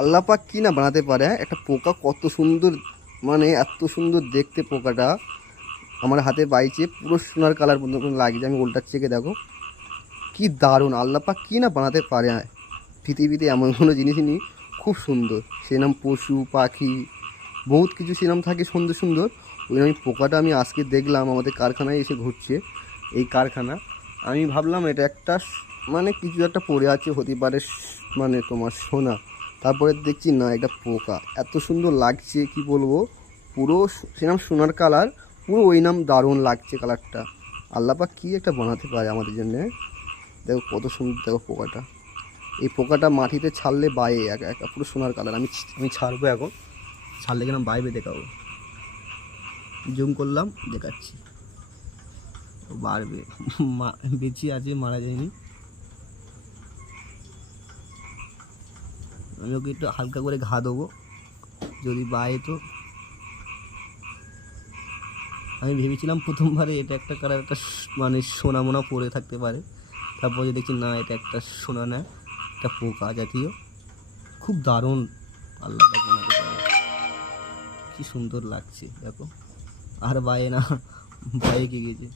আল্লাহ পাক কি না বানাতে পারে। একটা পোকা কত সুন্দর, মানে এত সুন্দর দেখতে পোকাটা আমার হাতে বাইছে, পুরো সোনার কালার মতো লাগছে। আমি উল্টা চেকে দেখো, কি দারুণ আল্লাহ পাক কি না বানাতে পারে। পৃথিবীতে এমন কোনো জিনিসই নেই খুব সুন্দর। সেরকম পশু পাখি বহুত কিছু সেরকম থাকে সুন্দর সুন্দর। ওই আমি পোকাটা আমি আজকে দেখলাম আমাদের কারখানায় এসে ঘুরছে, এই কারখানা। আমি ভাবলাম এটা একটা মানে কিছু একটা পড়ে আছে, হতে পারে মানে তোমার সোনা। তারপরে দেখছি না, এটা পোকা। এত সুন্দর লাগছে কি বলবো, পুরো সেরকম সোনার কালার, পুরো ওই নাম দারুণ লাগছে কালারটা। আল্লাহ পাক কী একটা বানাতে পারে আমাদের জন্যে। দেখো কত সুন্দর, দেখো পোকাটা। এই পোকাটা মাটিতে ছাড়লে বায়ে একা একা পুরো সোনার কালার। আমি আমি ছাড়বো এখন, ছাড়লে কিনা বাইবে দেখাবো। জুম করলাম, দেখাচ্ছি বাড়বে। বেঁচে আছে, মারা যায়নি। আমি ওকে একটু হালকা করে ঘা দেবো, যদি বায়ে তো। আমি ভেবেছিলাম প্রথমবারে এটা একটা কালার একটা মানে সোনা মোনা পড়ে থাকতে পারে, তারপরে দেখছি না, এটা একটা সোনা না, একটা পোকা জাতীয়। খুব দারুণ আল্লাহ পাক বানাতে পারে। কি সুন্দর লাগছে দেখো। আর বায়ে না, বায়ে কে গেছে।